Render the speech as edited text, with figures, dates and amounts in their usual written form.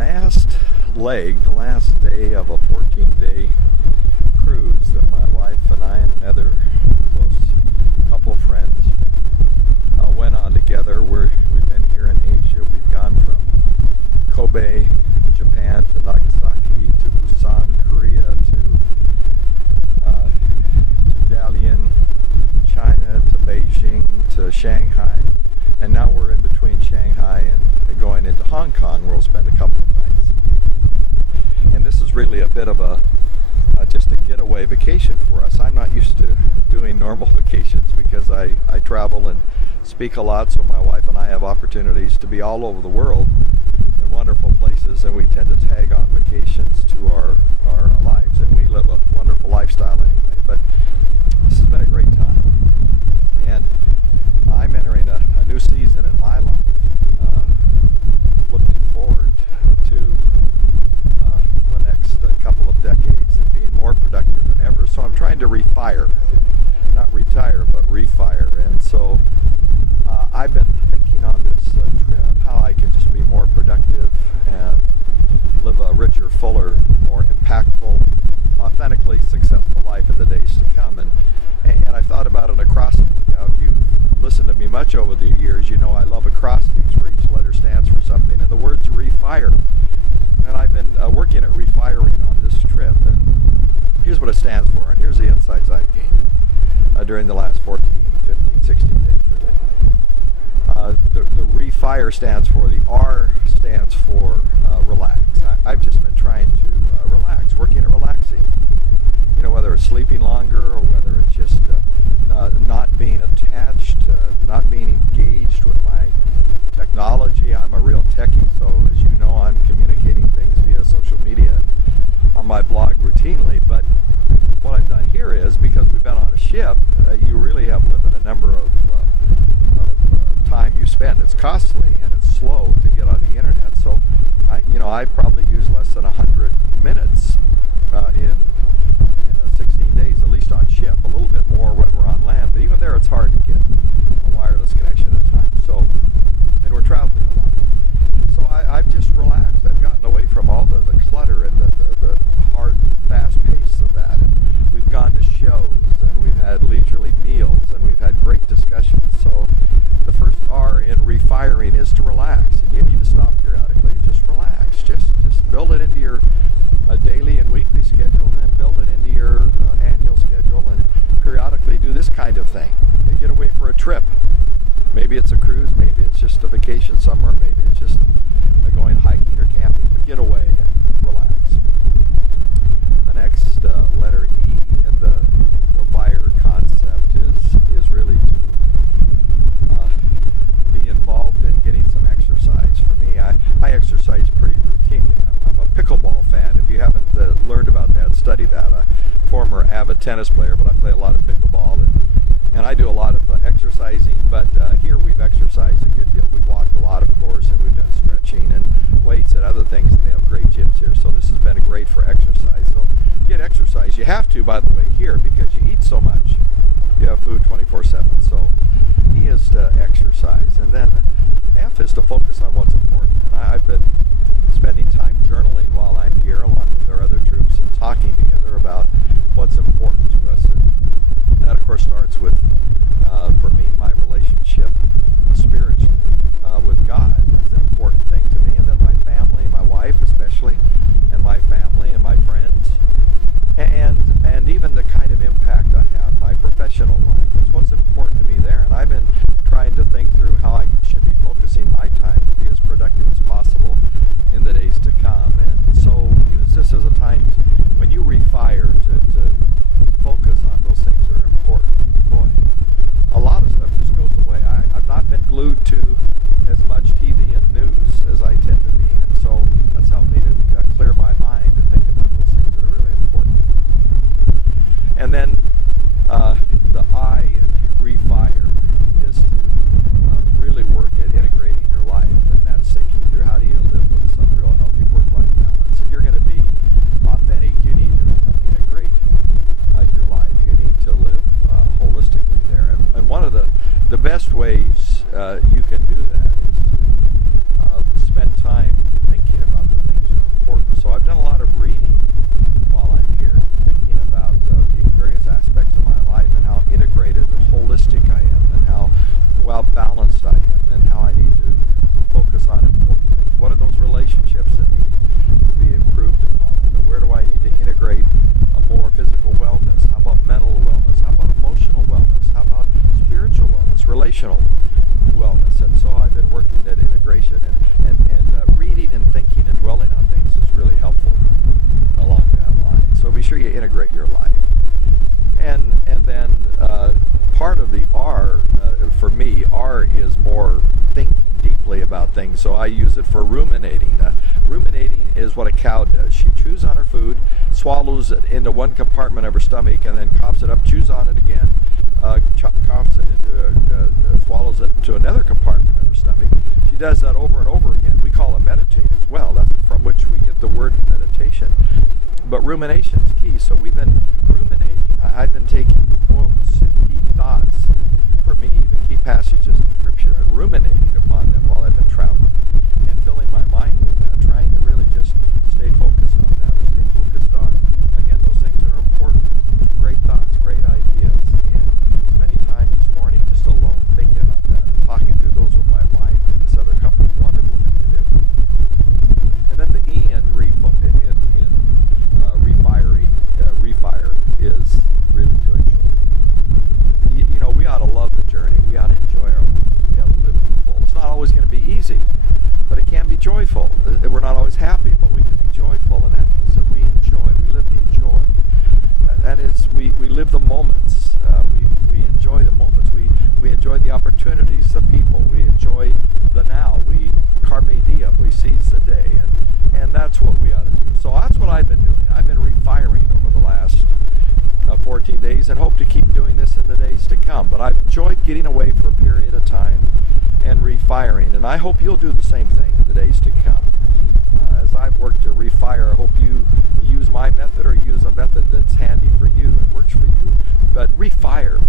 last leg, the last day of a 14-day cruise that my wife and I and another close couple friends went on together. We've been here in Asia. We've gone from Kobe, Japan, to Nagasaki, to Busan, Korea, to Dalian, China, to Beijing, to Shanghai, and now we're in between Shanghai and going into Hong Kong, where we'll spend a couple of nights. And this is really a bit of just a getaway vacation for us. I'm not used to doing normal vacations because I travel and speak a lot, so my wife and I have opportunities to be all over the world in wonderful places, and we tend to tag on vacations to our lives, and we live a wonderful lifestyle anyway. But this has been a great time, and I'm entering a new season in my life, looking forward to the next couple of decades and being more productive than ever. So I'm trying to refire, not retire, but refire. And so I've been thinking on this trip how I can just be more productive and live a richer, fuller, more impactful, authentically successful life in the days to come. And I thought about an acrostic. Now, if you've listened to me much over the years, you know I love acrostics where each letter stands for something, and the word's refire. And I've been working at refiring on this trip, and here's what it stands for, and here's the insights I've gained during the last 14, 15, 16 days, really. The refire stands for, the R stands for relax. I've just been trying to relax, working at relaxing. You know, whether it's sleeping longer or whether it's just not being attached, not being engaged with my technology. I'm a real techie, so as you know, I'm communicating things via social media and on my blog routinely. But what I've done here is, because we've been on a ship, you really have limited number of time you spend. It's costly and it's slow to get on the internet. So I probably use less than 100 minutes in 16 days, at least on ship. A little bit more when we're on land, but even there it's hard to get a wireless connection at times. So, and we're traveling a lot. So I've just relaxed. I've gotten away from all the clutter and the hard, fast pace of that. And we've gone to shows, and we've had leisurely meals, and we've had great discussions. So the first R in refiring is to relax, and you need to stop periodically and just relax. Just build it into your daily and weekly schedule, and then build it into your annual schedule, and periodically do this kind of thing. They get away for a trip. Maybe it's a cruise, maybe it's just a vacation somewhere, maybe it's just going hiking or camping, but get away and relax. And the next letter E in the Refire concept is really to be involved in getting some exercise. For me, I exercise pretty routinely. I'm a pickleball fan. If you haven't learned about that, study that. I'm a former avid tennis player, but I play a lot of pickleball, and I do a lot of exercising, but here we've exercised a good deal. We've walked a lot, of course, and we've done stretching and weights and other things, and they have great gyms here. So this has been great for exercise. So get exercise. You have to, by the way, here, because you eat so much. You have food 24/7. So E is to exercise. And then F is to focus on what's important. And I've been spending time journaling while I'm here, along with our other troops, and talking together about what's important to us. And that, of course, starts with, for me, my relationship spiritually with God. That's an important thing to me. And then my family, my wife especially, and my family and my friends, and even the kind of impact I have, my professional life. It's what's important to me there. And I've been trying to think through how I should be focusing my time to be as productive as possible in the days to come. And so use this as a time when you refire to focus on those things that are important. Boy, a lot of stuff just goes away. I've not been glued to as much TV and news as I tend to be, and so that's helped me to clear my mind and think about those things that are really important. And then the I in refire is to really work at integrating your life, and that's thinking through how do you live with some real healthy work-life balance. If you're going to be authentic, you need to integrate your life. You need to live holistically there. And one of the best ways you can do that is to spend time thinking about the things emotional wellness. And so I've been working at integration and reading and thinking and dwelling on things is really helpful along that line. So be sure you integrate your life. And then part of the R, for me, R is more thinking deeply about things. So I use it for ruminating. Ruminating is what a cow does. She chews on her food, swallows it into one compartment of her stomach, and then coughs it up, chews on it again, coughs it into, swallows it into another compartment of her stomach. She does that over and over again. We call it meditate as well. That's from which we get the word meditation. But rumination is key. So we've been ruminating. I've been taking quotes and key thoughts, and for me, even key passages of Scripture, and ruminating upon them while I've been traveling, and filling my mind with that, trying to really just stay focused on that, or stay focused on, again, those things that are important, great thoughts, great ideas, and spending time each morning just alone thinking about that, and talking through those with my wife and this other couple. Wonderful thing to do. And then the E in Refire is really to enjoy. You know, we ought to love the journey. We ought to enjoy our lives. We ought to live to the full. It's not always going to be easy, but it can be joyful. We're not always happy, but we can be joyful, and that means that we enjoy. We live in joy. That is, we live the moments. We enjoy the moments. We enjoy the opportunities, the people. We enjoy the now. We carpe diem. We seize the day, and that's what we ought to do. So that's what I've been doing. I've been refiring over the last 14 days and hope to keep doing this in the days to come. But I've enjoyed getting away for a period of time and refiring, and I hope you'll do the same thing in the days to come. As I've worked to refire, I hope you use my method or use a method that's handy for you and works for you. But refire,